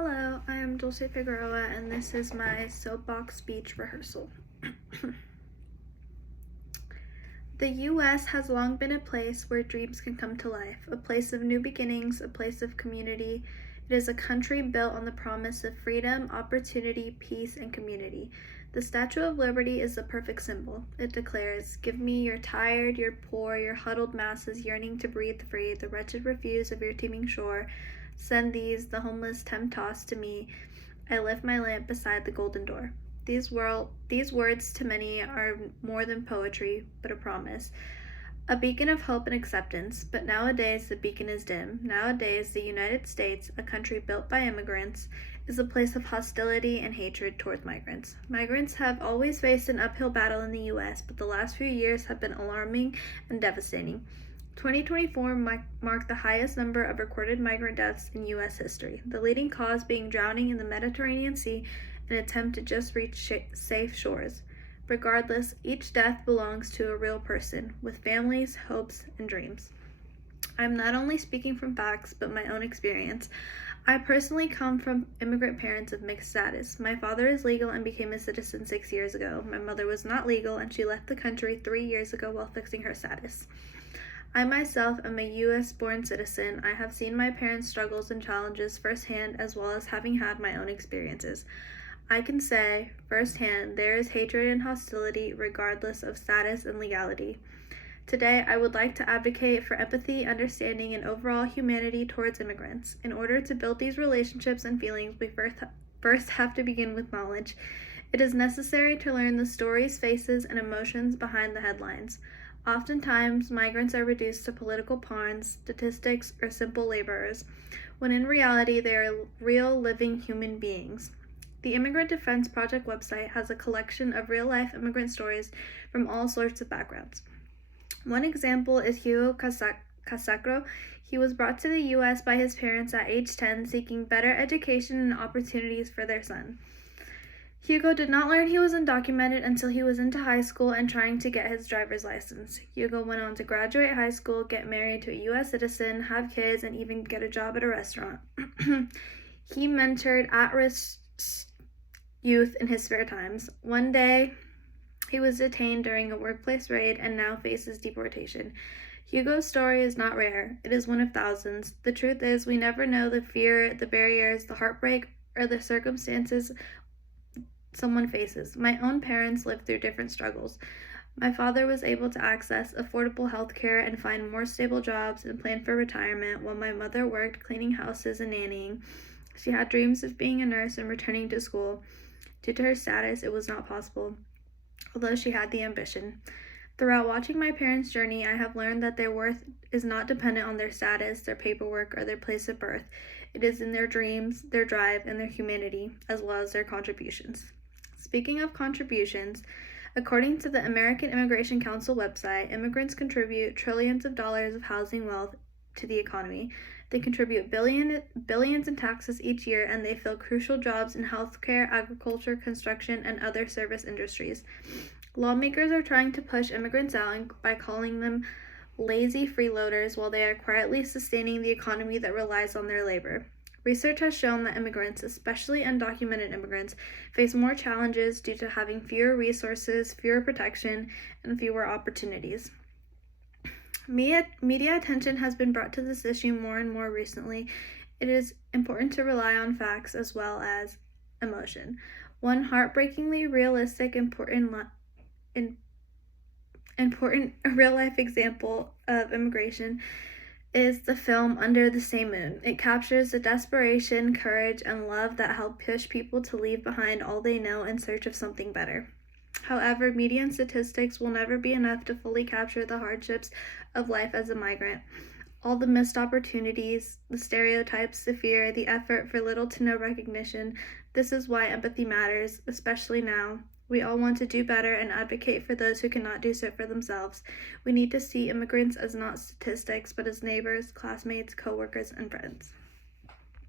Hello, I am Dulce Figueroa, and this is my soapbox speech rehearsal. The U.S. has long been a place where dreams can come to life, a place of new beginnings, a place of community. It is a country built on the promise of freedom, opportunity, peace, and community. The Statue of Liberty is the perfect symbol. It declares, "Give me your tired, your poor, your huddled masses yearning to breathe free, the wretched refuse of your teeming shore. Send these, the homeless tempt-tossed to me. I lift my lamp beside the golden door." These words to many are more than poetry, but a promise, a beacon of hope and acceptance. But nowadays the beacon is dim. Nowadays the United States, a country built by immigrants, is a place of hostility and hatred towards migrants. Migrants have always faced an uphill battle in the U.S., but the last few years have been alarming and devastating. 2024 marked the highest number of recorded migrant deaths in U.S. history, the leading cause being drowning in the Mediterranean Sea, an attempt to just reach safe shores. Regardless, each death belongs to a real person, with families, hopes, and dreams. I'm not only speaking from facts, but my own experience. I personally come from immigrant parents of mixed status. My father is legal and became a citizen 6 years ago. My mother was not legal, and she left the country 3 years ago while fixing her status. I myself am a U.S.-born citizen. I have seen my parents' struggles and challenges firsthand, as well as having had my own experiences. I can say, firsthand, there is hatred and hostility regardless of status and legality. Today, I would like to advocate for empathy, understanding, and overall humanity towards immigrants. In order to build these relationships and feelings, we first have to begin with knowledge. It is necessary to learn the stories, faces, and emotions behind the headlines. Oftentimes, migrants are reduced to political pawns, statistics, or simple laborers, when in reality they are real, living human beings. The Immigrant Defense Project website has a collection of real-life immigrant stories from all sorts of backgrounds. One example is Hugo Casacro. He was brought to the U.S. by his parents at age 10, seeking better education and opportunities for their son. Hugo did not learn he was undocumented until he was into high school and trying to get his driver's license. Hugo went on to graduate high school, get married to a U.S. citizen, have kids, and even get a job at a restaurant. He mentored at-risk youth in his spare times. One day, he was detained during a workplace raid and now faces deportation. Hugo's story is not rare. It is one of thousands. The truth is, we never know the fear, the barriers, the heartbreak, or the circumstances someone faces. My own parents lived through different struggles. My father was able to access affordable health care and find more stable jobs and plan for retirement, while my mother worked cleaning houses and nannying. She had dreams of being a nurse and returning to school. Due to her status, it was not possible, although she had the ambition. Throughout watching my parents' journey, I have learned that their worth is not dependent on their status, their paperwork, or their place of birth. It is in their dreams, their drive, and their humanity, as well as their contributions. Speaking of contributions, according to the American Immigration Council website, immigrants contribute trillions of dollars of housing wealth to the economy. They contribute billions in taxes each year, and they fill crucial jobs in healthcare, agriculture, construction, and other service industries. Lawmakers are trying to push immigrants out by calling them lazy freeloaders, while they are quietly sustaining the economy that relies on their labor. Research has shown that immigrants, especially undocumented immigrants, face more challenges due to having fewer resources, fewer protection, and fewer opportunities. Media attention has been brought to this issue more and more recently. It is important to rely on facts as well as emotion. One heartbreakingly realistic, important real-life example of immigration is the film Under the Same Moon. It captures the desperation, courage, and love that help push people to leave behind all they know in search of something better. However, media and statistics will never be enough to fully capture the hardships of life as a migrant. All the missed opportunities, the stereotypes, the fear, the effort for little to no recognition. This is why empathy matters, especially now. We all want to do better and advocate for those who cannot do so for themselves. We need to see immigrants as not statistics, but as neighbors, classmates, co-workers, and friends.